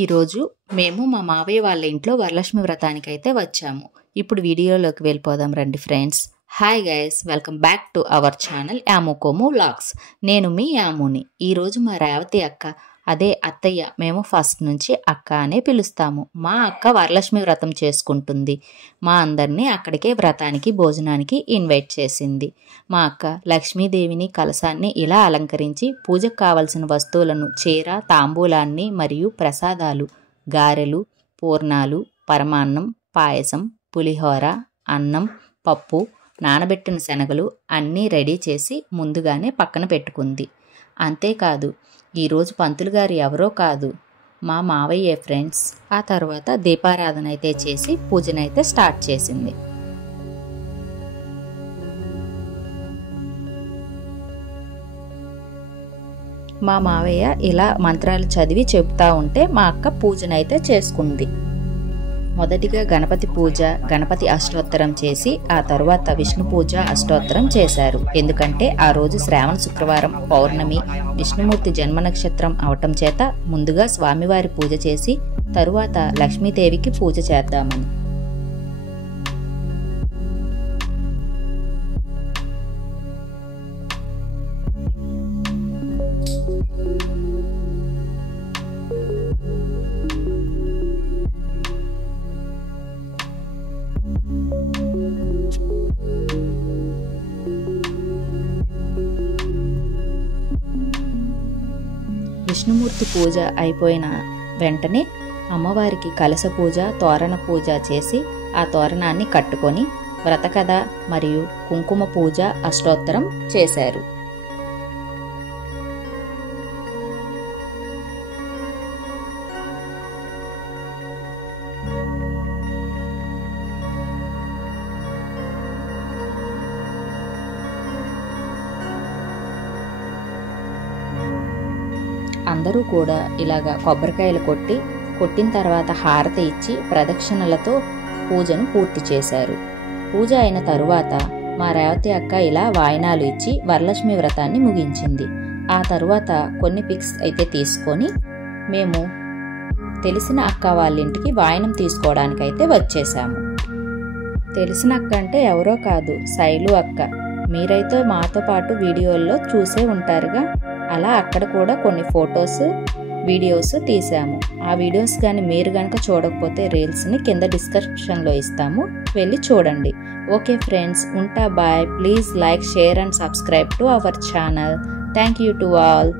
ఈరోజు మేము మా మావయ్య వాళ్ళ ఇంట్లో వరలక్ష్మి వ్రతానికైతే వచ్చాము. ఇప్పుడు వీడియోలోకి వెళ్ళిపోదాం రండి friends. Hi guys, welcome back to our channel Yamukomu vlogs. నేను మీ యాముని. ఈరోజు మా రేవతి అక్క, అదే అత్తయ్య, మేము ఫస్ట్ నుంచి అక్క అనే పిలుస్తాము. మా అక్క వరలక్ష్మి వ్రతం చేసుకుంటుంది. మా అందరినీ అక్కడికే వ్రతానికి భోజనానికి ఇన్వైట్ చేసింది. మా అక్క లక్ష్మీదేవిని కలశాన్ని ఇలా అలంకరించి పూజకు కావలసిన వస్తువులను, చీర, తాంబూలాన్ని మరియు ప్రసాదాలు, గారెలు, పూర్ణాలు, పరమాన్నం, పాయసం, పులిహోర, అన్నం, పప్పు, నానబెట్టిన శనగలు అన్నీ రెడీ చేసి ముందుగానే పక్కన పెట్టుకుంది. అంతేకాదు, ఈరోజు పంతులు గారు ఎవరో కాదు, మా మావయ్య ఫ్రెండ్స్. ఆ తర్వాత దీపారాధన అయితే చేసి పూజనైతే స్టార్ట్ చేసింది. మా మావయ్య ఇలా మంత్రాలు చదివి చెబుతా ఉంటే మా అక్క పూజనైతే చేసుకుంది. మొదటిగా గణపతి పూజ, గణపతి అష్టోత్తరం చేసి ఆ తరువాత విష్ణు పూజ అష్టోత్తరం చేశారు. ఎందుకంటే ఆ రోజు శ్రావణ శుక్రవారం పౌర్ణమి, విష్ణుమూర్తి జన్మ నక్షత్రం అవటం చేత ముందుగా స్వామివారి పూజ చేసి తరువాత లక్ష్మీదేవికి పూజ చేద్దామని. విష్ణుమూర్తి పూజ అయిపోయిన వెంటనే అమ్మవారికి కలశ పూజ, తోరణ పూజ చేసి ఆ తోరణాన్ని కట్టుకొని వ్రతకథ మరియు కుంకుమ పూజ అష్టోత్తరం చేశారు. అందరూ కూడా ఇలాగా కొబ్బరికాయలు కొట్టిన తర్వాత హారతి ఇచ్చి ప్రదక్షిణలతో పూజను పూర్తి చేశారు. పూజ అయిన తరువాత మా రేవతి అక్క ఇలా వాయినాలు ఇచ్చి వరలక్ష్మి వ్రతాన్ని ముగించింది. ఆ తరువాత కొన్ని పిక్స్ అయితే తీసుకొని మేము తెలిసిన అక్క వాళ్ళ ఇంటికి వాయనం తీసుకోవడానికైతే వచ్చేసాము. తెలిసిన అక్క అంటే ఎవరో కాదు, శైలు అక్క. మీరైతే మాతో పాటు వీడియోల్లో చూసే ఉంటారుగా. అలా అక్కడ కూడా కొన్ని ఫొటోస్, వీడియోస్ తీసాము. ఆ వీడియోస్ కానీ మీరు కనుక చూడకపోతే రీల్స్ని కింద డిస్క్రిప్షన్లో ఇస్తాము, వెళ్ళి చూడండి. ఓకే ఫ్రెండ్స్, ఉంటా, bye. Please like, share and subscribe to our channel. Thank you to all.